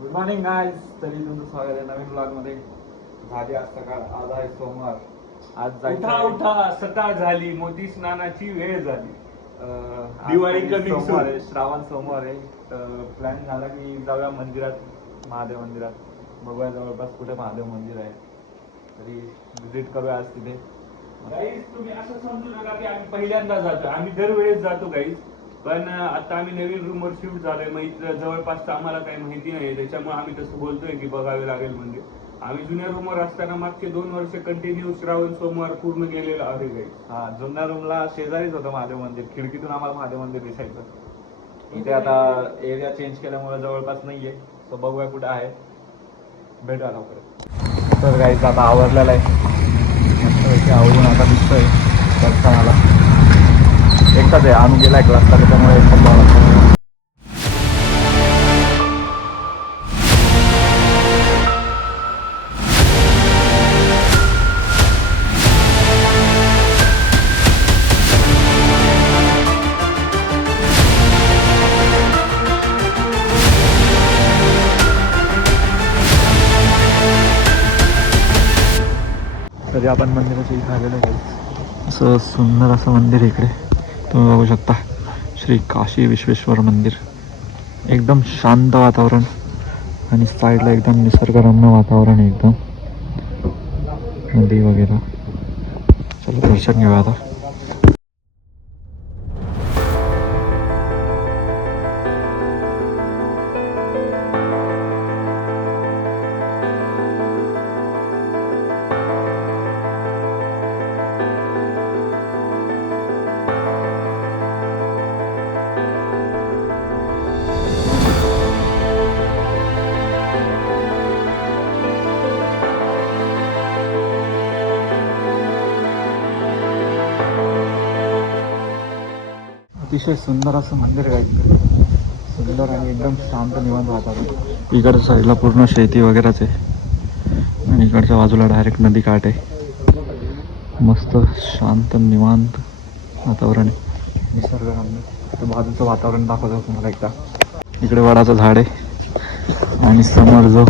Good morning guys, तरी तुमचं स्वागत आहे नवीन ब्लॉग मध्ये. झाली आज सकाळ, आज आहे सोमवार. आज उठा जायचं उठा सकाळ झाली, मोती स्नानाची वेळ झाली. आज दिवाळी तरी coming सोमवार soon. आहे, श्रावण सोमवार आहे. प्लॅन झाला की जाऊया मंदिरात, महादेव मंदिरात. बघूया जवळपास कुठे महादेव मंदिर आहे, तरी विजिट करूया आज तिथे. गाईज तुम्ही असं समजू नका की आम्ही पहिल्यांदा जातो, आम्ही दरवेळेस जातो गाईज. पण आता आम्ही नवीन रूमवर शिफ्ट झालोय, मग इथं जवळपास आम्हाला काही माहिती नाही, त्याच्यामुळे आम्ही तसं बोलतोय की बघावे लागेल मंदिर. आम्ही जुन्या रूमवर असताना मागचे 2 वर्ष कंटिन्यू श्रावण सोमवार पूर्ण गेलेलो आहे गाईज. हा, जुन्या रूमला शेजारीच होतं महादेव मंदिर. खिडकीतून आम्हाला महादेव मंदिर दिसायचं. इथे आता एरिया चेंज केल्यामुळे जवळपास नाहीये, तो बघूया कुठे आहे. भेटूया लवकर. तर गाईच आता आवरलेला आहे, मस्तपैकी आवरून आता दिसतोय दर्शनाला. एकटाच आहे, आणून गेला क्लासला, त्याच्यामुळे एकटाच जावं लागतं. तरी आपण मंदिराच्या इथे आलेलो आहे. असं सुंदर असं मंदिर इकडे तुम्ही बघू शकता. श्री काशी विश्वेश्वर मंदिर. एकदम शांत वातावरण आणि साईडला एकदम निसर्गरम्य वातावरण आहे, एकदम नदी वगैरे. चला दर्शन घेऊया आता. अतिशय सुंदर असं मंदिर आहे, सुंदर आणि एकदम शांत निवांत वातावरण. इकडच्या साईडला पूर्ण शेती वगैरेच आहे आणि इकडच्या बाजूला डायरेक्ट नदी काठ आहे. मस्त शांत निवांत वातावरण आहे, निसर्गरम्य. बाजूचं वातावरण दाखवतो तुम्हाला एकदा. इकडे वडाचं झाड आहे आणि समोर जो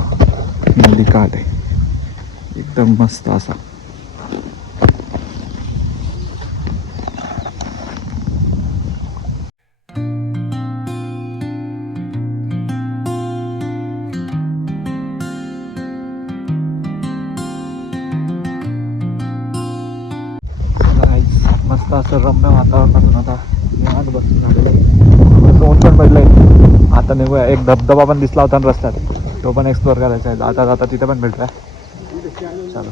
नदी काठ आहे, एकदम मस्त असा. मस्त असं रम्य वातावरणातून आता निवांत बसून झालेलं आहे. ऊन पण पडलंय. आता निघूया. एक धबधबा पण दिसला होता रस्त्यात, तो पण एक्सप्लोअर करायचा आहे. जाता जाता तिथे पण भेटूया. चलो.